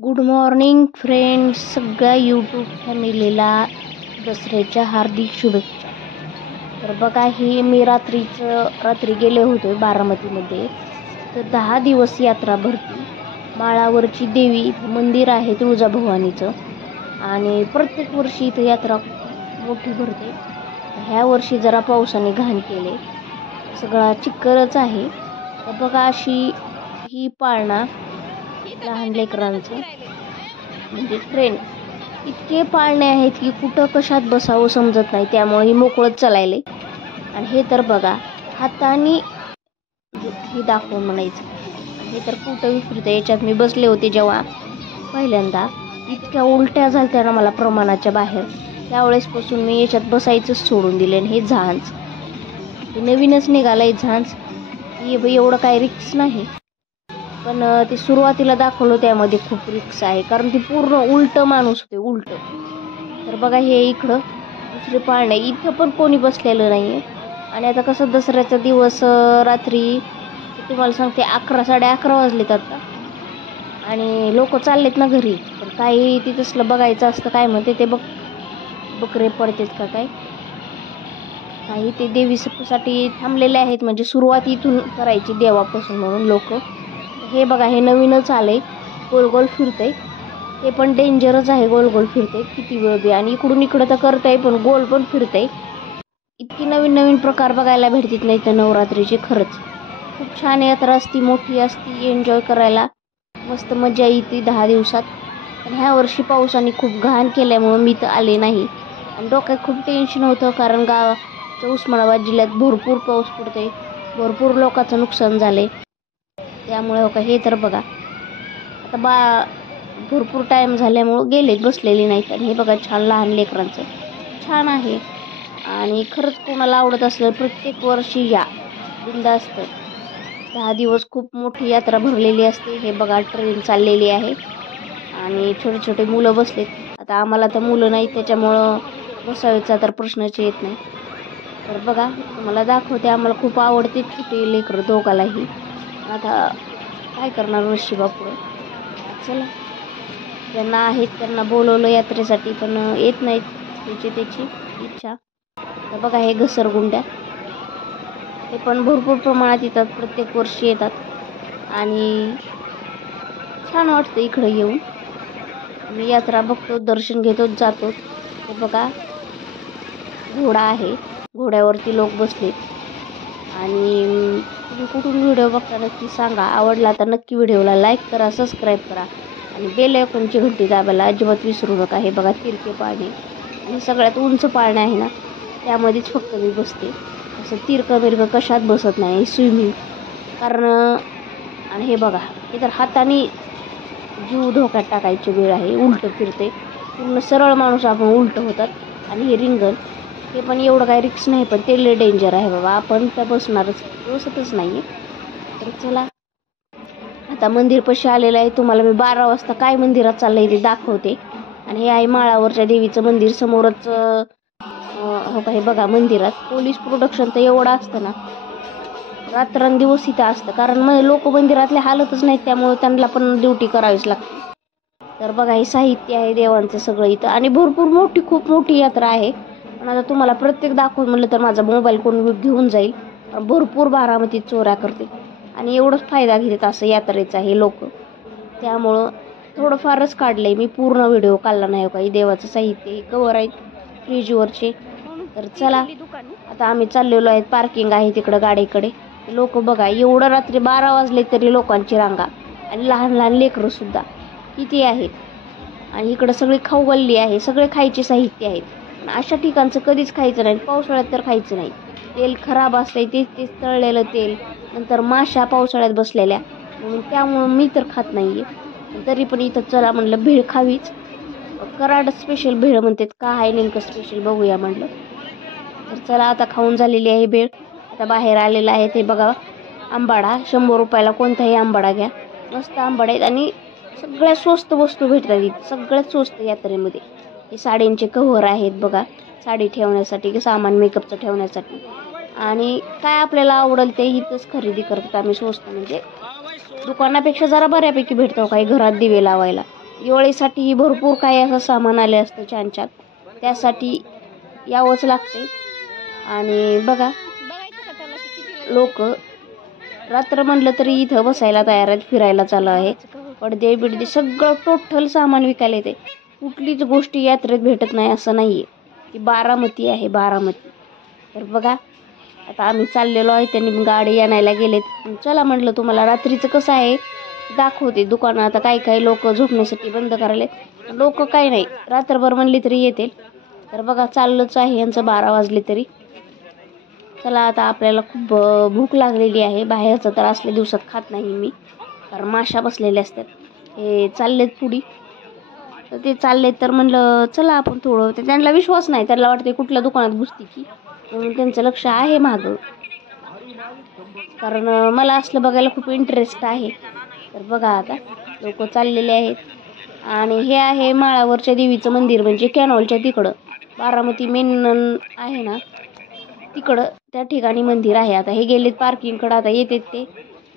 Good morning friends, सगळ्या YouTube फॅमिलीला दसऱ्याच्या हार्दिक शुभेच्छा. तर बघा, हे मी रात्री गेले होते बारामतीमध्ये. तर 10 दिवस यात्रा भरती. माळावरची देवी मंदिर आहे तुळजाभवानीचं, आणि प्रत्येक वर्षी इथं यात्रा मोठी भरते. ह्या वर्षी जरा पावसाने घाण केले, सगळा चिक्करच आहे. तर बघा, अशी ही पाळणा लहान लेकरांचं म्हणजे ट्रेन. इतके पाळणे आहेत की कुठं कशात बसावं समजत नाही, त्यामुळे ही मोकळत चालायले. आणि हे तर बघा, हाताने हे दाखवून म्हणायचं, हे तर कुठं विफरतं. याच्यात मी बसले होते जेव्हा पहिल्यांदा, इतक्या उलट्या झाल्या ना मला प्रमाणाच्या बाहेर. त्यावेळेसपासून मी याच्यात बसायचंच सोडून दिले. आणि हे झांज, हे नवीनच निघालंय झांज. हे एवढं काय रिक्स नाही, पण ते सुरुवातीला दाखवलं त्यामध्ये खूप रिक्स आहे, कारण ती पूर्ण उलट माणूस होते, उलट. तर बघा, हे इकडं दुसरे पाळणे, इथं पण कोणी बसलेलं नाही आहे. आणि आता कसं दसऱ्याचा दिवस, रात्री तुम्हाला सांगते 11 11:30 वाजलेत आता, आणि लोक चाललेत ना घरी. पण काही ती तसलं बघायचं असतं, काय म्हणते ते बकरे पडतेत का काय, काही ते देवीसाठी थांबलेले आहेत. म्हणजे सुरुवात इथून करायची देवापासून म्हणून लोक. हे बघा, हे नवीनच आलंय, गोल गोल फिरतंय. ते पण डेंजरच आहे, गोल गोल फिरते किती वेळ बी. आणि इकडून इकडं तर करतंय, पण गोल पण फिरतंय. इतकी नवीन नवीन प्रकार बघायला भेटतात नाही तर नवरात्रीची. खरंच खूप छान यात्रा असती, मोठी असती, एन्जॉय करायला मस्त मजा येते 10 दिवसात. पण ह्या वर्षी पावसाने खूप घाण केल्यामुळं मी तर आले नाही. आणि डोक्यात खूप टेन्शन होतं, कारण गावाच्या उस्मानाबाद जिल्ह्यात भरपूर पाऊस पडतोय, भरपूर लोकांचं नुकसान झालंय. त्यामुळे का, हे तर बघा, आता भरपूर टाईम झाल्यामुळं गेले, बसलेली नाहीत. आणि हे बघा, छान लहान लेकरांचं छान आहे. आणि खरंच कोणाला आवडत असलं प्रत्येक वर्षी या, बिनधास्त. 10 दिवस खूप मोठी यात्रा भरलेली असते. हे बघा, ट्रेन चाललेली आहे, आणि छोटे छोटे मुलं बसलेत. आता आम्हाला तर मुलं नाहीत, त्याच्यामुळं बसायचा तर प्रश्नच येत नाही. तर बघा, तुम्हाला दाखवते, आम्हाला खूप आवडते छोटे लेकरं दोघालाही. आता काय करणार नशिबा पुढं. चला, ज्यांना आहेत त्यांना बोलवलं यात्रेसाठी, पण येत नाहीत, त्याची इच्छा. तर बघा, हे घसरगुंड्या, हे पण भरपूर प्रमाणात येतात, प्रत्येक वर्षी येतात. आणि छान वाटतं इकडं येऊन. मी यात्रा बघतो, दर्शन घेतो, जातो. हे बघा, घोडा आहे, घोड्यावरती लोक बसलेत. आणि तुम्ही कुठून व्हिडिओ बघता नक्की सांगा. आवडला तर नक्की व्हिडिओला लाईक करा, सबस्क्राईब करा, आणि बेल आयकॉनची घंटी दाबायला अजिबात विसरू नका. हे बघा, तिरके पाळणे, आणि सगळ्यात उंच पाळणे आहे ना, त्यामध्येच फक्त मी बसते. असं तिरकं मिरकं कशात बसत नाही. स्विमिंग कारण. आणि हे बघा, हे तर हाताने जीव धोक्यात टाकायची वेळ आहे. उलट फिरते पूर्ण, सरळ माणूस आपण उलट होतात. आणि हे रिंगण, हे पण एवढं काय रिक्स नाही, पण ते लय डेंजर आहे बाबा, आपण त्या बसणारच, बसतच नाही. तर चला, आता मंदिरपाशी आलेलं आहे. तुम्हाला मी 12 वाजता काय मंदिरात चाललंय ते दाखवते. आणि हे आहे माळावरच्या देवीचं मंदिर, समोरच हो का, हे बघा, मंदिरात पोलीस प्रोटेक्शन तर एवढं असतं ना, रात्रंदिवस इथं असतं, कारण लोक मंदिरातले हालतच नाहीत, त्यामुळे त्यांना पण ड्युटी करावीच लागते. तर बघा, हे साहित्य आहे देवांचं सगळं इथं, आणि भरपूर मोठी, खूप मोठी यात्रा आहे. पण आता तुम्हाला प्रत्येक दाखवून म्हणलं तर माझा मोबाईल कोण घेऊन जाईल. भरपूर बारामतीत चोऱ्या करते, आणि एवढंच फायदा घेतात असं यात्रेचा हे लोक. त्यामुळं थोडंफारच काढलंय मी, पूर्ण व्हिडिओ काढला नाही. काही देवाचं साहित्य, हे कवर आहेत फ्रीजवरचे. तर चला, आता आम्ही चाललेलो आहेत, पार्किंग आहे तिकडं गाडीकडे. लोक बघा, एवढं रात्री 12 वाजले तरी लोकांची रांगा, आणि लहान लहान लेकरं सुद्धा किती आहेत. आणि इकडं सगळी खाऊ गल्ली आहे, सगळे खायचे साहित्य आहेत. पण अशा ठिकाणचं कधीच खायचं नाही, पावसाळ्यात तर खायचं नाही. तेल खराब असतंय, तेच तळलेलं तेल, नंतर माशा पावसाळ्यात बसलेल्या, म्हणून त्यामुळं मी तर खात नाहीये. तरी पण इथं चला म्हणलं, भेळ खावीच. कराड स्पेशल भेळ म्हणतात, का आहे नेमकं स्पेशल बघूया म्हणलं. तर चला, आता खाऊन झालेली आहे भेळ. आता बाहेर आलेला आहे, ते बघा, आंबाडा 100 रुपयाला कोणताही आंबाडा घ्या, मस्त आंबाडा आहेत. आणि सगळ्यात स्वस्त वस्तू भेटतात इथे, सगळ्यात स्वस्त यात्रेमध्ये. हे साड्यांचे कव्हर आहेत बघा, साडी ठेवण्यासाठी, सामान मेकअपचं ठेवण्यासाठी. आणि काय आपल्याला आवडेल ते इथंच खरेदी करतात आम्ही, स्वस्त म्हणजे दुकानापेक्षा जरा बऱ्यापैकी भेटतो काही घरात दिवे लावायला. दिवाळीसाठी भरपूर काही असं सामान आले असतं छान छान, त्यासाठी यावंच लागते. आणि बघा लोक रात्र म्हणलं तरी इथं बसायला तयार आहेत, फिरायला चालू आहे. पडदे बिडदे सगळं टोटल सामान विकायला येते. कुठलीच गोष्टी यात्रेत भेटत नाही असं नाहीये. ती बारामती आहे, बारामती. तर बघा आता आम्ही चाललेलो आहे, त्यांनी गाडी आणायला गेलेत. चला म्हटलं तुम्हाला रात्रीचं कसं आहे दाखवते. दुकानं आता काही लोक झोपण्यासाठी बंद करायले. लोक काही नाही, रात्रभर म्हणले तरी येतील. तर बघा चाललंच आहे यांचं 12 वाजले तरी. चला आता आपल्याला खूप भूक लागलेली आहे. बाहेरचं तर असल्या दिवसात खात नाही मी, कारण माशा बसलेल्या असतात. हे चाललेत पुढी, तर ते चाललेत तर म्हणलं चला आपण थोडं. ते त्यांना विश्वास नाही, त्यांना वाटते कुठल्या दुकानात घुसते की, म्हणून त्यांचं लक्ष आहे मागं. कारण मला असलं बघायला खूप इंटरेस्ट आहे. तर बघा आता लोक चाललेले आहेत. आणि हे आहे माळावरच्या देवीचं मंदिर, म्हणजे कॅनॉलच्या तिकडं बारामती मेन आहे ना तिकडं, त्या ठिकाणी मंदिर आहे. आता हे गेलेत पार्किंगकडं, आता येतात ते.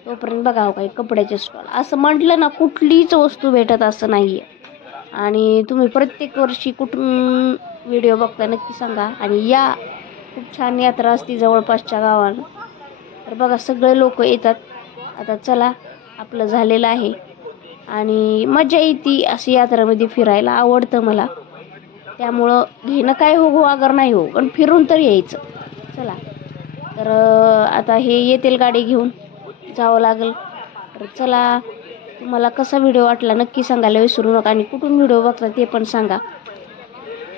तोपर्यंत बघा काही कपड्याचे स्टॉल. असं म्हटलं ना कुठलीच वस्तू भेटत असं नाहीये. आणि तुम्ही प्रत्येक वर्षी कुठून व्हिडिओ बघता नक्की सांगा. आणि या खूप छान यात्रा असते जवळपासच्या गावाला. तर बघा सगळे लोक येतात. आता चला आपलं झालेलं आहे. आणि मजा येते अशी यात्रामध्ये फिरायला, आवडतं मला. त्यामुळं घेणं काय हो अगर नाही हो, पण फिरून तर यायचं. चला तर आता हे येतील गाडी घेऊन, जावं लागेल. तर चला तुम्हाला कसा व्हिडिओ वाटला नक्की सांगायला विसरू नका. आणि कुठून व्हिडिओ बघता ते पण सांगा.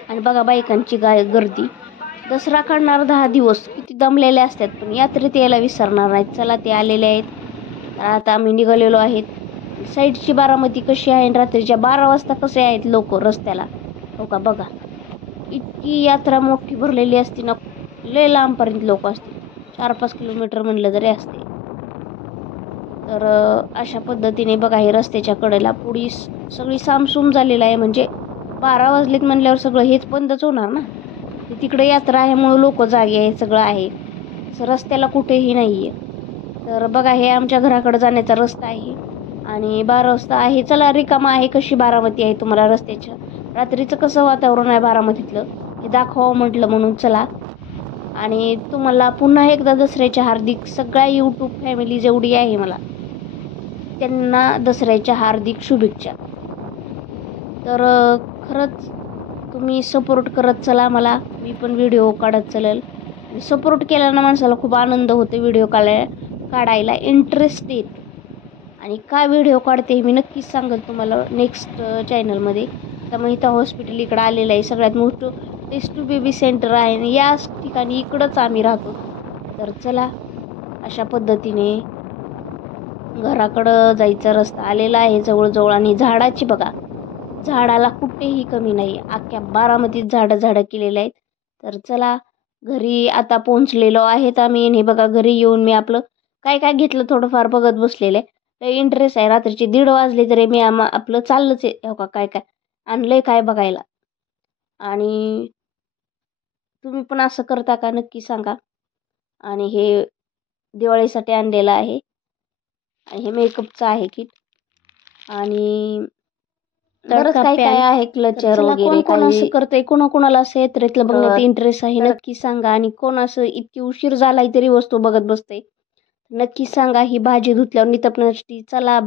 आणि बघा बायकांची गर्दी. दसरा काढणार 10 दिवस किती दमलेले असतात, पण यात्रेत यायला विसरणार नाहीत. चला ते आलेले आहेत. तर आता आम्ही निघालेलो आहेत. साईडची बारामती कशी आहे, रात्रीच्या 12 वाजता कसे आहेत लोक रस्त्याला, हो का बघा. इतकी यात्रा मोठी भरलेली असते ना, लय लांबपर्यंत लोक असते. 4-5 किलोमीटर म्हणलं तरी असते. तर अशा पद्धतीने बघा हे रस्त्याच्या कडेला पुढी सगळी सामसूम झालेलं आहे. म्हणजे 12 वाजलेत म्हणल्यावर सगळं हेच बंदच होणार ना. तिकडे यात्रा आहे म्हणून लोक जागे आहे, सगळं आहे. रस्त्याला कुठेही नाहीये. तर बघा हे आमच्या घराकडे जाण्याचा रस्ता आहे. आणि 12 वाजता आहे. चला रिकामा आहे. कशी बारामती आहे तुम्हाला रस्त्याच्या रात्रीचं कसं वातावरण आहे बारामतीतलं हे दाखवावं म्हटलं म्हणून चला. आणि तुम्हाला पुन्हा एकदा दसऱ्याच्या हार्दिक, सगळ्या यूट्यूब फॅमिली जेवढी आहे मला त्यांना दसऱ्याच्या हार्दिक शुभेच्छा. तर खरंच तुम्ही सपोर्ट करत चला मला, मी पण व्हिडिओ काढत चलेल. सपोर्ट केल्यानं माणसाला खूप आनंद होतो, व्हिडिओ काढायला इंटरेस्ट येत. आणि काय व्हिडिओ काढते मी नक्कीच सांगेल तुम्हाला नेक्स्ट चॅनलमध्ये. त्यामुळे इथं हॉस्पिटल इकडं आलेलं आहे, सगळ्यात मोठं टेस्ट टू बेबी सेंटर आहे. आणि याच ठिकाणी इकडंच आम्ही राहतो. तर चला अशा पद्धतीने घराकडं जायचा रस्ता आलेला आहे जवळजवळ. आणि झाडाची बघा, झाडाला कुठेही कमी नाही. अख्ख्या बारामतीत झाडं केलेले आहेत. तर चला घरी आता पोहोचलेलो आहेत आम्ही. हे बघा घरी येऊन मी आपलं काय घेतलं थोडंफार बघत बसलेलं आहे. इंटरेस्ट आहे. रात्रीचे 1:30 वाजले तरी मी आपलं चाललंच आहे, हो का काय आणलंय काय बघायला. आणि तुम्ही पण असं करता का नक्की सांगा. आणि हे दिवाळीसाठी आणलेलं आहे. आणि हे मेकअपचं आहे किट. आणि बरंच काय आहे, क्लचर वगैरे. कोण असं करतंय, कोणाला असं यात्रेतलं बघण्यात इंटरेस्ट आहे नक्की सांगा. आणि कोण असं इतकी उशीर झालाय तरी वस्तू बघत बसते नक्की सांगा. ही भाजी धुतल्यावर नितपण्यासाठी चला.